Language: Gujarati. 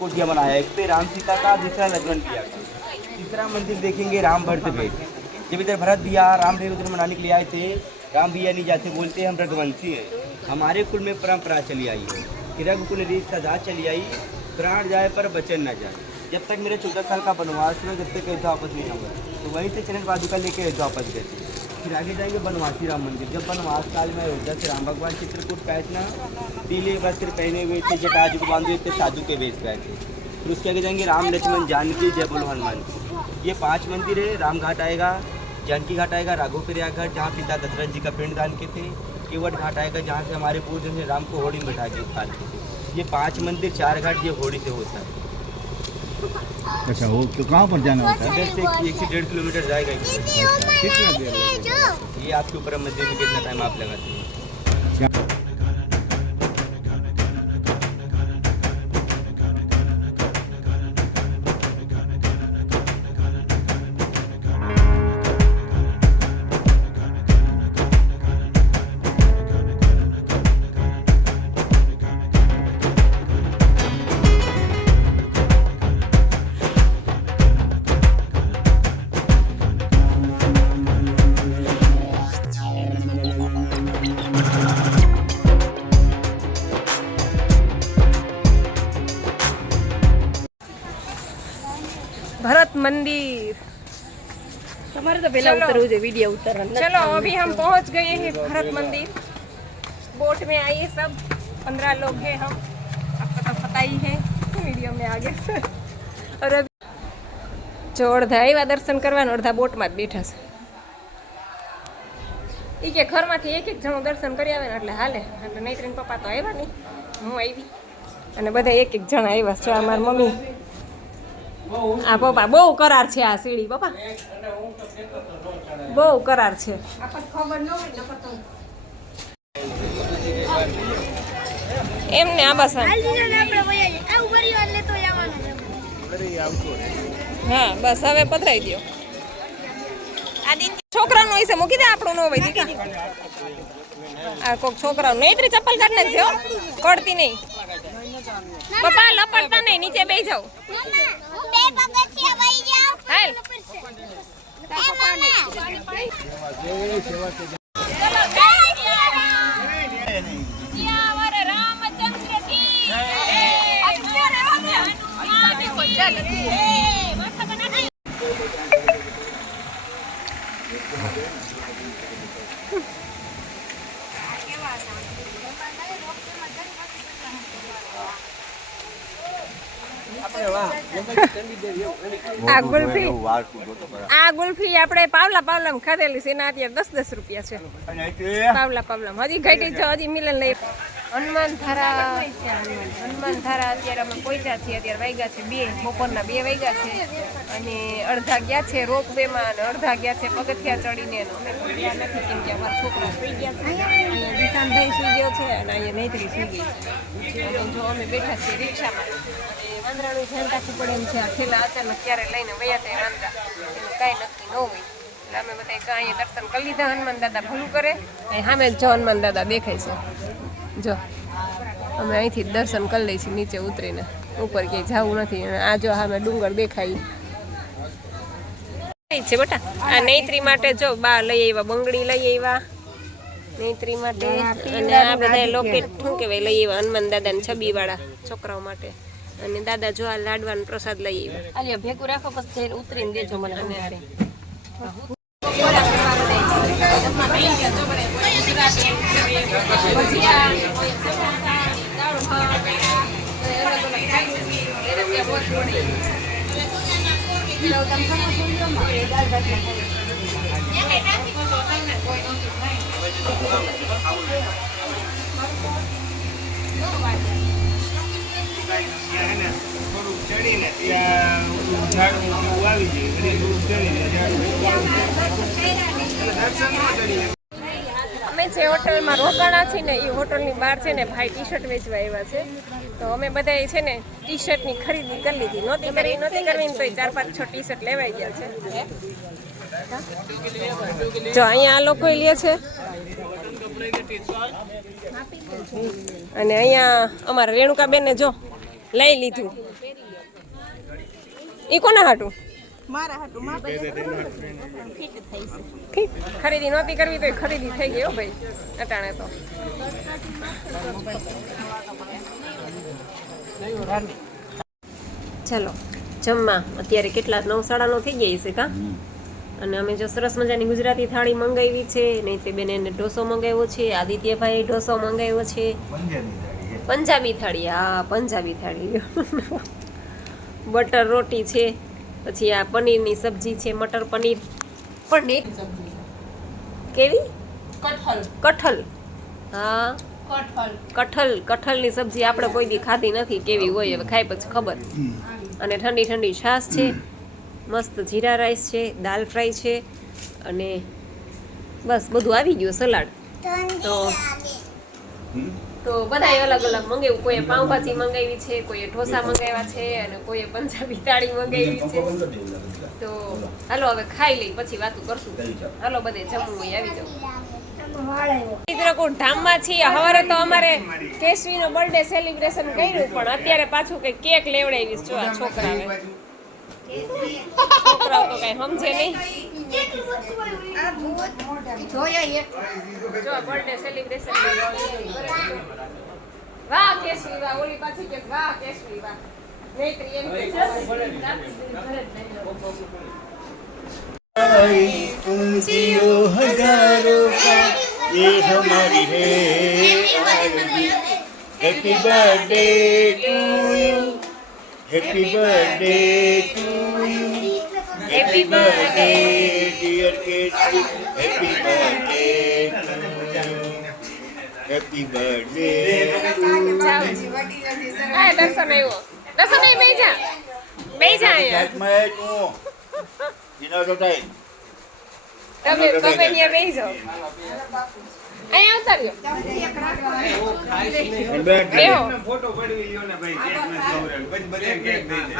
कोटिया बनाया है। एक पे राम सीता का, दूसरा लक्ष्मण पिया का। तीसरा मंदिर देखेंगे राम भरत भेद। जब इधर भरत भैया राम भेद उधर मनाने के लिए आए थे, राम भैया नहीं जाते, बोलते हम रघुवंशी हैं, हमारे कुल में परंपरा चली आई है कि रघुकुल रीत सदा चली आई, प्राण जाए पर वचन न जाए। जब तक मेरे 14 साल का बनवास में, जब तक अयोध्या वापस नहीं आऊँगा, तो वहीं से चरण पादुका लेके अयोध्या वापस गए थे। फिर आगे जाएंगे बनवासी राम मंदिर। जब बनवास काल में अयोध्या से राम भगवान चित्रकूट गए ना, पीले वस्त्र पहने हुए थे, जटाजू को बांधे हुए थे, साधु के वेश गए थे। फिर उसके आगे जाएंगे राम लक्ष्मण जानकी जय बोलो हनुमान की। ये 5 मंदिर है। राम घाट आएगा, जानकी घाट आएगा, राघव प्रयाग घाट जहाँ पिता दशरथ जी का पिंडदान के थे, केवट घाट आएगा जहाँ से हमारे पूर्वज ने राम को होड़ी में बैठा के उतार के। ये 5 मंदिर 4 घाट ये होड़ी से होता है। अच्छा, वो कहाँ पर जाना होता है? इधर से 1 से 1.5 किलोमीटर जाएगा। कितना देर लगेगा? ये आपके ऊपर मंदिर में कितना टाइम आप लगाते हैं। भरत मंदिर। हमारे तो पहला उतर हुए वीडियो उतर। चलो अभी हम पहुंच गए हैं भरत मंदिर। बोट में आइए सब, 15 लोग हैं हम, आपको तो पता ही है वीडियो में आगे से। और अभी जो अर्धा આવ્યા દર્શન કરવાનું, અડધા બોટમાં જ બેઠા છે. એ કે ઘરમાંથી એક એક જણું દર્શન કરી આવે ને એટલે હાલે. એટલે નૈત્રીન પપ્પા તો આવ્યા નહીં, હું આવી અને બધા એક એક જણા આવ્યા છે. મારી મમ્મી, આ પપ્પા બહુ કરાર છે. આ સીડી પપ્પા બહુ કરાર છે. એમને આ બસ હા બસ હવે પધરાઈ દો. છોકરાનું હોય છે મૂકી દે, આપણું ન હોય. આ કોઈક છોકરાનું નૈત્રી ચપ્પલ કાઢ નાખજો, કડતી નહીં પપ્પા, લપડતા નહીં, નીચે બેસી જાઓ. હાલ આ ગુલ્ફી આપણે પાવલામાં ખાધેલી છે, એના અત્યારે 10-10 રૂપિયા છે. પાવલામાં હજી ઘટી છે, હજી મિલન લઈ. હનુમાન ધારા અત્યારે અમે પહોંચ્યા છીએ. અત્યારે વાગ્યા છે 2, બપોરના 2 વાગ્યા છે. અને અડધા ગયા છે રોપ વેમાં અને અડધા ગયા છે પગથિયા ચડીને. અમે ગયા નથી કેમ કે અમારા છોકરા સુઈ ગયા છે. અહીંયા દિશાનભાઈ સુઈ ગયો છે અને અહીંયા નૈત્રી સુઈ ગઈ છે. અને જો અમે બેઠા છીએ રિક્ષામાં. વાંદરાનું ધ્યાન રાખવું પડે એમ છે. આ થેલા અચાનક ક્યારે લઈને વયા જાય વાંદરા, એનું કાંઈ નક્કી ન હોય. એટલે અમે બધા અહીંયા દર્શન કરી લીધા. હનુમાન દાદા ભલું કરે. સામે જો હનુમાન દાદા દેખાય છે. જો અમે અહીંથી દર્શન કરી લઈએ છીએ નીચે ઉતરીને, ઉપર ક્યાંય જવું નથી. અને આ જો સામે ડુંગર દેખાય છે બેટા. આ નૈત્રી માટે જો બા લઈ આવ્યા, બંગડી લઈ આવ્યા નૈત્રી માટે. અને આ બધા લોકેટ શું કહેવાય લઈ આવ્યા હનુમાન દાદાની છબીવાળા છોકરાઓ માટે. અને દાદા જો આ લાડવાનો પ્રસાદ લઈ આવ્યા. ભેગું રાખો પછી ઉતરીને દેજો મને. અને અમે જે હોટલમાં રોકાણા છીએ ને એ હોટલની બહાર છે ને ભાઈ ટી-શર્ટ વેચવા આવ્યા છે. તો અમે બધાએ છે ને ટી-શર્ટની ખરીદી કરી લીધી. નહોતી કરવી તો 4-5-6 ટી-શર્ટ લેવાઈ ગયા છે. જો અહીંયા આ લોકો લે છે અને અહીંયા અમારા રેણુકાબેનને જો લઈ લીધું. ઈ કોના હાટું? મારા હાટુ માં ખરીદી નહોતી કરવી તો ખરીદી થઈ ગઈ હો ભાઈ અટાણે તો. ચલો જમવા અત્યારે કેટલા 9 સાડા 9 થઈ ગયા છે કા. અને અમે જો સરસ મજાની ગુજરાતી થાળી મંગાવી છે. નહીં તે બેન એને ઢોસો મંગાવ્યો છે. આદિત્યભાઈ ઢોસો મંગાવ્યો છે. પંજાબી થાળી, હા પંજાબી થાળી. બટર રોટી છે. પછી આ પનીરની સબ્જી છે, મટર પનીર. પનીર કેવી? કઠલ. હા કઠલની સબ્જી આપણે કોઈ દી ખાધી નથી કેવી હોય, હવે ખાઈ પછી ખબર. અને ઠંડી ઠંડી છાશ છે, મસ્ત જીરા રાઈસ છે, દાલ ફ્રાય છે અને બસ બધું આવી ગયું સલાડ. તો બધાએ અલગ અલગ મંગાવ્યું. કોઈએ પાઉંભાજી મંગાવી છે, કોઈએ ઢોસા મંગાવ્યા છે અને કોઈએ પંજાબી થાળી મંગાવી છે. તો હાલો હવે ખાઈ લઈ પછી વાતું કરશું. હાલો બધે જમવું હોય આવી જાવ. ચિત્રકૂટ ધામમાં છીએ. હવારે તો અમારે કેશવીનો બર્થડે સેલિબ્રેશન કર્યું પણ અત્યારે પાછું કઈ કેક લેવડાવીશ. જો આ છોકરાઓ તો કઈ સમજે નહીં. જો બર્થડે સેલિબ્રેશન વાહ કેશવી વાહ. ઓલી પાછી કે વાહ કેશવી વાહ. નેત્રી એમ કે तुम जियो हजारों का ये हमारी है आरज़ू happy birthday to you happy birthday to you happy birthday dear Keshavi happy birthday happy birthday આ દર્શન આવ્યો. દર્શન અહીં બેજા અહીંયા. मैं तू बिना तो टाइम તમે ત્યાં બેસી જાઓ. અહીંયા આવતા રહ્યો. બેહો. ફોટો પડી લ્યો ને ભાઈ કેક ને ખવડાવે પછી બધે કેક દઈ દે.